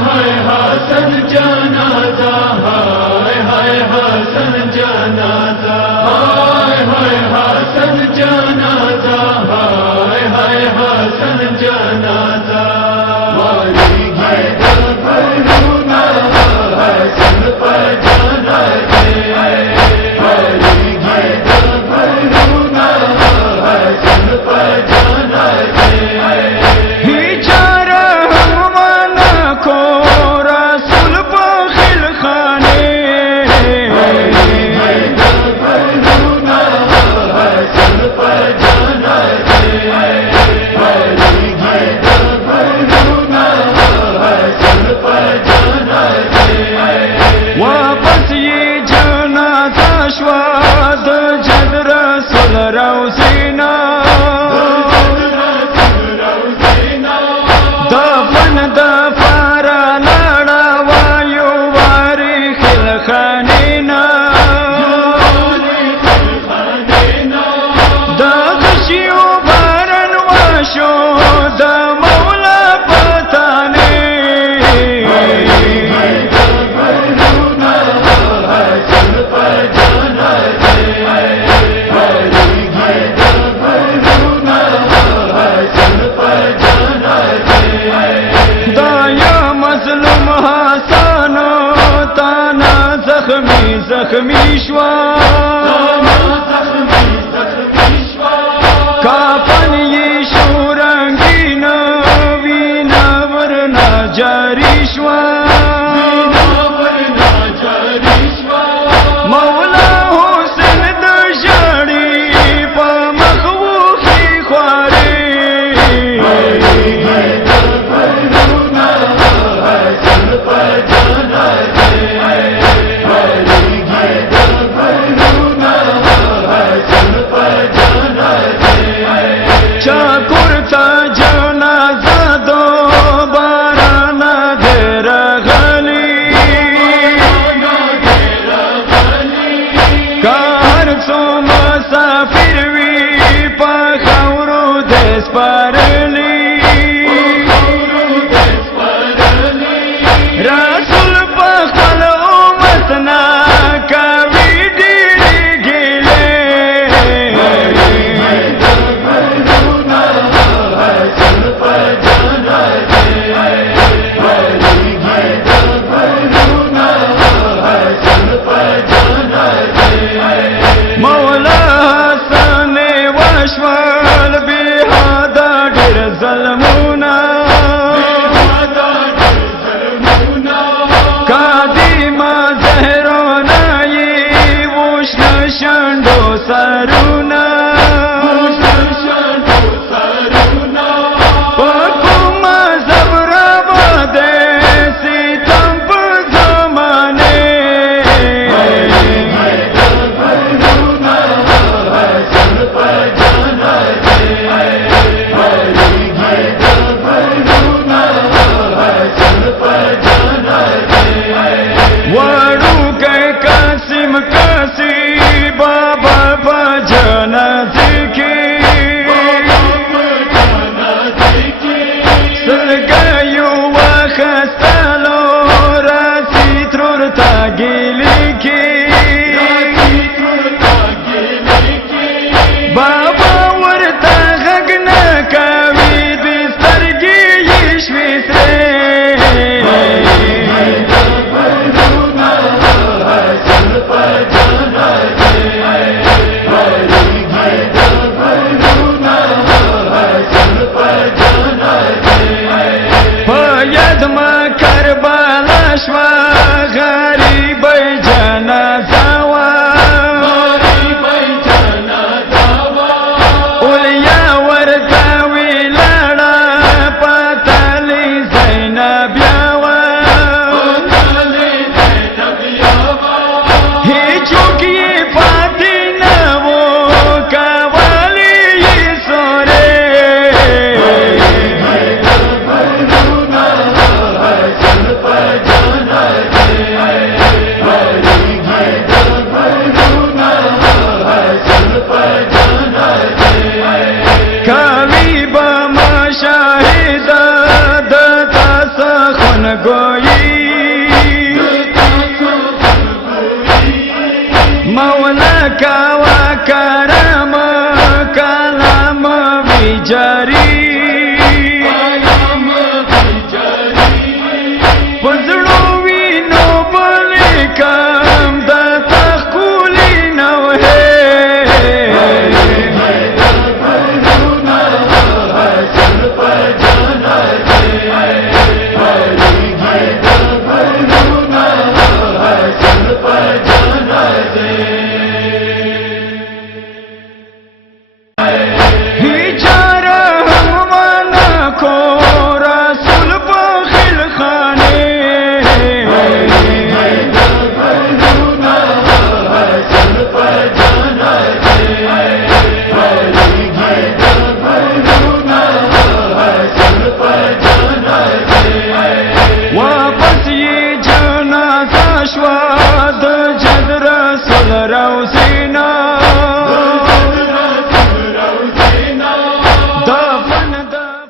हाय हसन जनाजा, हाय हाय हसन जनाजा, हाय हाय हसन जनाजा, हाय हाय हसन जनाजा। वाली गीत भरूना हसन पर जाना दे, वाली गीत भरूना हसन पर जाना दे। वापस ये जनाजा श्वाद जद रसूल रौज़ीना, दफन दफारा लड़वायो वारी खिलखानीना, दखशियो बारन वाशो द मौला पताने। जख्मी श्वा कापन ये शोरंगीन वीना वरना जारी श्वा, मौला हुसैन दशड़ी पा मखबूखी ख्वारे। हसन पर जाना दे, خان گوئی مولا کا وکرم کلام ویجاری پزړو وینو بلیکم د تخولی نو ہے واپس یہ جنازہ شوا د جد رسول را